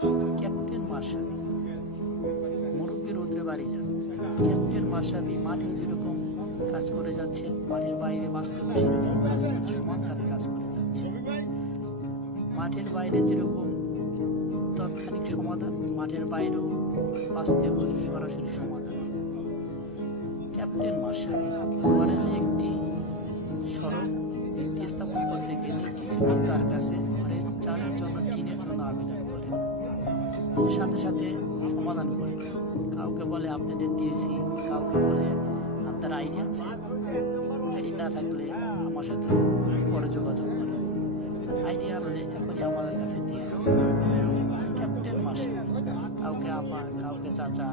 Captain Mashrafe মুরব্বী রোদ্রে বাড়ি যান। ক্যাপ্টেন মাশরাফি মাঠে যেরকম কাজ করে যাচ্ছে, মাঠের বাইরে বাস্তবে সেরকম কাজ করে, সমান তালে কাজ করে যাচ্ছে। মাঠের বাইরে যেরকম তাৎক্ষণিক সমাধান, মাঠের বাইরেও বাস্তব সরাসরি সমাধান। ক্যাপ্টেন মাশরাফি ঘরের একটি সড়ক ভিত্তি স্থাপন করতে গেলে কিছুক্ষণ তার কাছে ঘরের চালের জন্য, টিনের জন্য আবেদন করে, সে সাথে সাথে সমাধান করে। কাউকে বলে আপনাদের দিয়েছি, কাউকে বলে আপনার আইডি আছে, আইডি না থাকলে আমার সাথে পরে যোগাযোগ করে, আইডি আনলে এখনই আমাদের কাছে দিয়ে। ক্যাপ্টেন মাশরাফি কাউকে আপা, কাউকে চাচা,